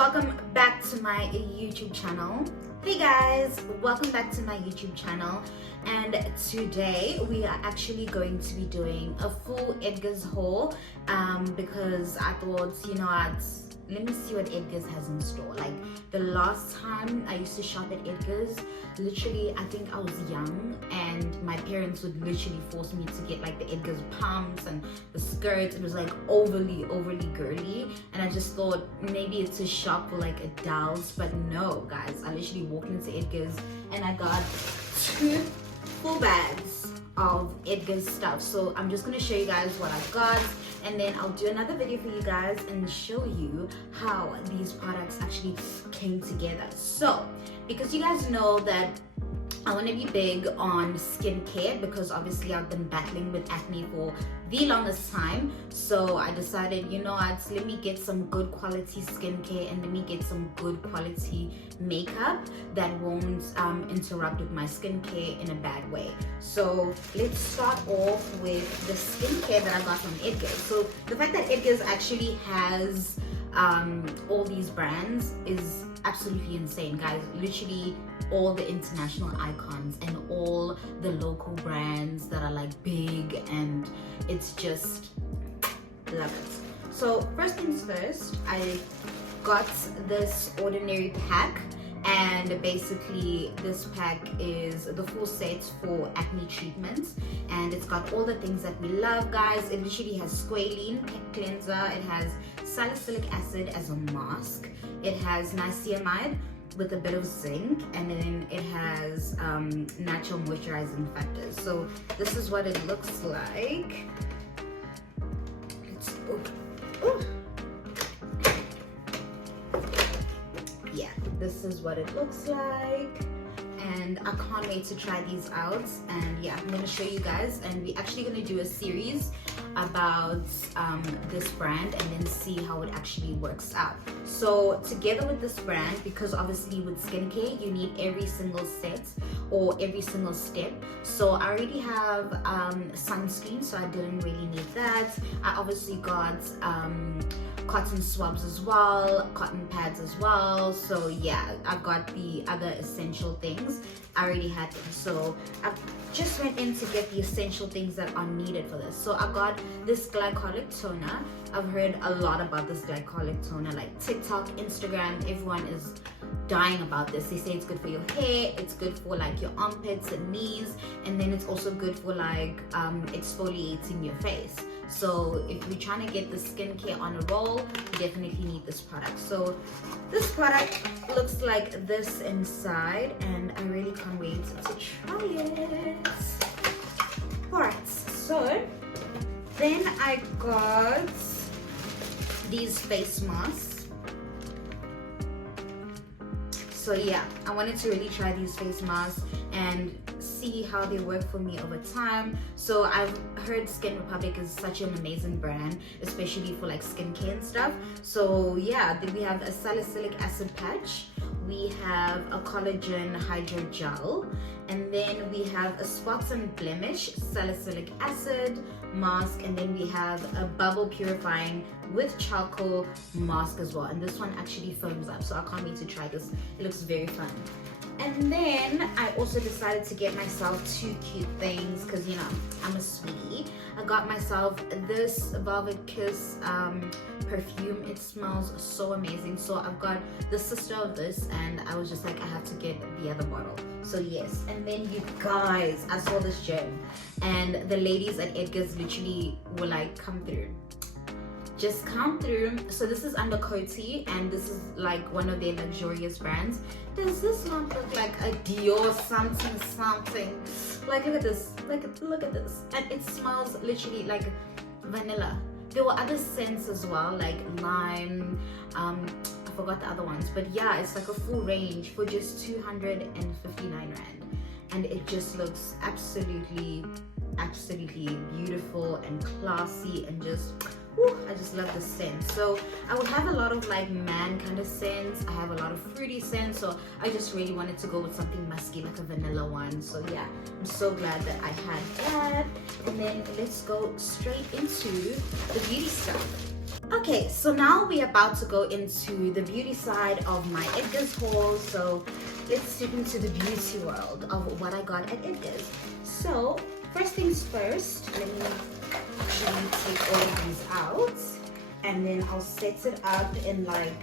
welcome back to my YouTube channel. Hey guys, welcome back to my YouTube channel, and today we are actually going to be doing a full Edgars haul because I thought, you know what, let me see what Edgars has in store. Like the last time I used to shop at Edgars, literally I think I was young and my parents would literally force me to get like the Edgars pumps and the skirts. It was like overly girly, and I just thought maybe it's a shop for like adults, but no guys, I literally walked into Edgars and I got 2 full bags of Edgars stuff. So I'm just gonna show you guys what I got, and then I'll do another video for you guys and show you how these products actually came together. So because you guys know that I want to be big on skincare, because obviously I've been battling with acne for the longest time, so I decided, you know what, let me get some good quality skincare and let me get some good quality makeup that won't interrupt with my skincare in a bad way. So let's start off with the skincare that I got from Edgars. So the fact that Edgars actually has all these brands is absolutely insane, guys. Literally all the international icons and all the local brands that are like big, and it's just love it. So first things first, I got this ordinary pack, and basically this pack is the full set for acne treatments, and it's got all the things that we love, guys. It literally has squalene cleanser, it has salicylic acid as a mask, it has niacinamide with a bit of zinc, and then it has natural moisturizing factors. So this is what it looks like. Yeah, this is what it looks like, and I can't wait to try these out. And yeah, I'm gonna show you guys, and we're actually gonna do a series about this brand and then see how it actually works out. So together with this brand, because obviously with skincare you need every single set or every single step, so I already have sunscreen, so I didn't really need that. I obviously got cotton swabs as well, cotton pads as well. So yeah, I've got the other essential things. I already had them, so I just went in to get the essential things that are needed for this. So I got this glycolic toner. I've heard a lot about this glycolic toner, like TikTok, Instagram, everyone is dying about this. They say it's good for your hair, it's good for like your armpits and knees, and then it's also good for like exfoliating your face. So if you're trying to get the skincare on a roll, you definitely need this product. So this product looks like this inside, and I really can't wait to try it. Alright, so then I got these face masks. So yeah, I wanted to really try these face masks and see how they work for me over time. So I've heard SkinRepublic is such an amazing brand, especially for like skincare and stuff. So yeah, then we have a salicylic acid patch, we have a collagen hydro gel, and then we have a spots and blemish salicylic acid mask, and then we have a bubble purifying with charcoal mask as well. And this one actually foams up, so I can't wait to try this. It looks very fun. And then I also decided to get myself 2 cute things, because you know, I'm a sweetie. I got myself this Velvet Kiss perfume. It smells so amazing. So I've got the sister of this, and I was just like, I have to get the other bottle. So yes, and then you guys, I saw this gem, and the ladies at Edgars literally were like, come through. Just come through. So this is under Coty, and this is like one of their luxurious brands. Does this not look like a Dior something? Like look at this, look at this, and it smells literally like vanilla. There were other scents as well, like lime, I forgot the other ones, but yeah, it's like a full range for just 259 rand, and it just looks absolutely beautiful and classy, and just I just love the scent. So I would have a lot of like man kind of scents, I have a lot of fruity scents, so I just really wanted to go with something musky, like a vanilla one. So yeah, I'm so glad that I had that. And then let's go straight into the beauty stuff. Okay, so now we're about to go into the beauty side of my Edgars haul. So let's step into the beauty world of what I got at Edgars. So first things first, let me actually take all of these out, and then I'll set it up in like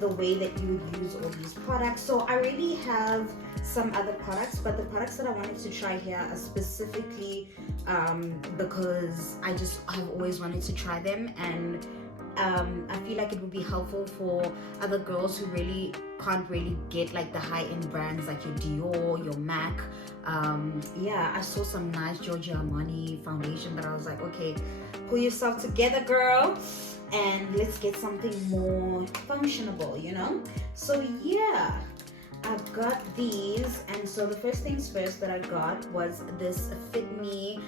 the way that you would use all these products. So I already have some other products, but the products that I wanted to try here are specifically because I've always wanted to try them, and I feel like it would be helpful for other girls who really can't really get like the high-end brands like your Dior, your MAC. Yeah, I saw some nice Giorgio Armani foundation, but I was like, okay, pull yourself together, girl, and let's get something more functionable, you know? So yeah, I've got these, and so the first things first that I got was this FitMe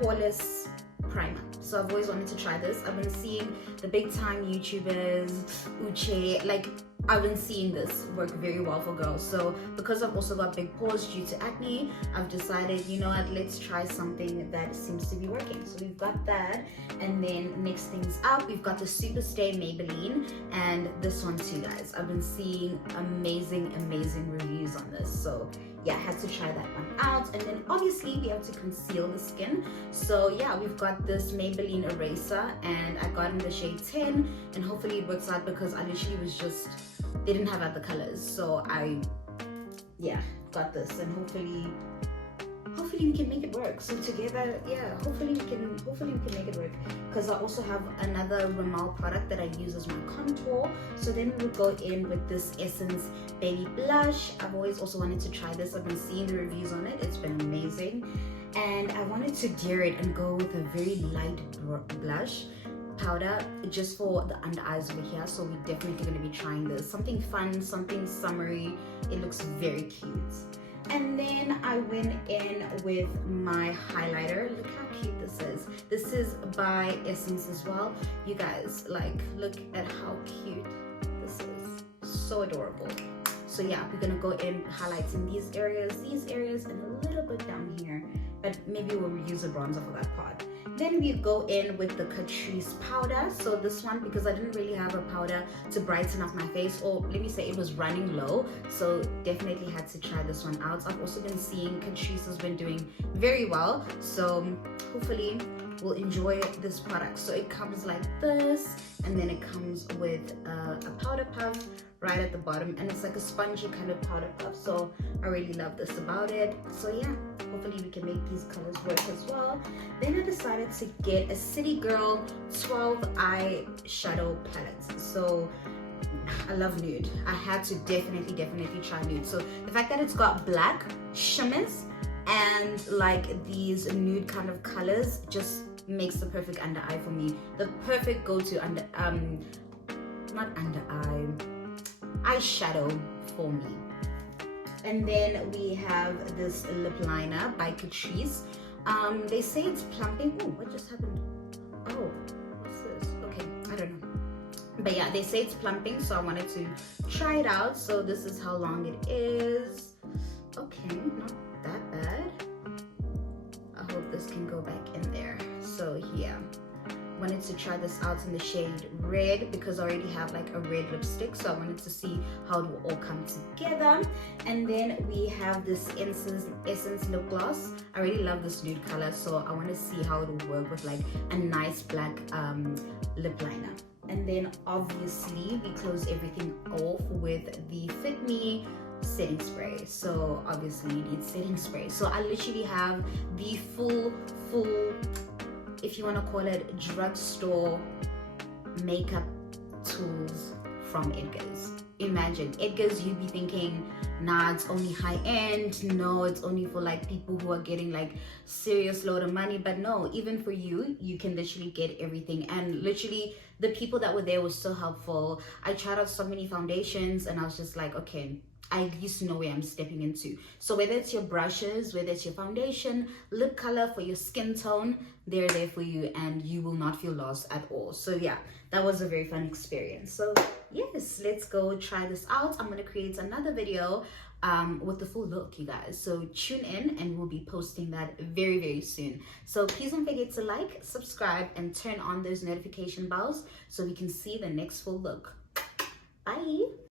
Poreless primer. So I've always wanted to try this. I've been seeing the big time YouTubers, Uche, like I've been seeing this work very well for girls. So because I've also got big pores due to acne, I've decided, you know what, let's try something that seems to be working. So we've got that, and then next things up, we've got the Super Stay Maybelline, and this one too, guys. I've been seeing amazing reviews on this, so yeah, I had to try that one out. And then obviously we have to conceal the skin. So yeah, we've got this Maybelline eraser, and I got in the shade 10, and hopefully it works out because I literally was just, they didn't have other colors, so I got this, and hopefully we can make it work. So together, yeah, hopefully we can make it work, because I also have another Rimmel product that I use as my contour. So then we will go in with this Essence Baby Blush. I've always also wanted to try this. I've been seeing the reviews on it. It's been amazing, and I wanted to dare it and go with a very light blush powder just for the under eyes over here. So we're definitely going to be trying this, something fun, something summery. It looks very cute. And then I went in with my highlighter. Look how cute this is. This is by Essence as well. You guys, like, look at how cute this is. So adorable. So yeah, we're gonna go in highlighting these areas, and a little bit down here, but maybe we'll use a bronzer for that part. Then we go in with the Catrice powder. So this one, because I didn't really have a powder to brighten up my face, or let me say it was running low, so definitely had to try this one out. I've also been seeing Catrice has been doing very well, so hopefully we'll enjoy this product. So it comes like this, and then it comes with a powder puff right at the bottom, and it's like a spongy kind of powder puff. So I really love this about it. So yeah, hopefully we can make these colors work as well. Then I decided to get a CityGirl 12 eyeshadow palette. So I love nude. I had to definitely try nude. So the fact that it's got black shimmers and like these nude kind of colors just makes the perfect under eye for me. The perfect go-to under eyeshadow for me. And then we have this lip liner by Catrice. They say it's plumping. Oh, what just happened? Oh, what's this? Okay, I don't know. But yeah, they say it's plumping, so I wanted to try it out. So this is how long it is. Okay, not that bad. I hope this can go back in there. So yeah, wanted to try this out in the shade red because I already have like a red lipstick, so I wanted to see how it will all come together. And then we have this Essence lip gloss. I really love this nude color, so I want to see how it will work with like a nice black lip liner. And then obviously we close everything off with the Fitme Setting Spray. So obviously you need setting spray. So I literally have the full, if you want to call it, drugstore makeup tools from Edgars. Imagine Edgars, you'd be thinking, nah, it's only high end, no, it's only for like people who are getting like serious load of money. But no, even for you, you can literally get everything. And literally the people that were there were so helpful. I tried out so many foundations and I was just like, okay, I at least know where I'm stepping into. So whether it's your brushes, whether it's your foundation, lip color for your skin tone, they're there for you and you will not feel lost at all. So yeah, that was a very fun experience. So yes, let's go try this out. I'm gonna create another video with the full look, you guys. So tune in and we'll be posting that very, very soon. So please don't forget to like, subscribe, and turn on those notification bells so we can see the next full look. Bye.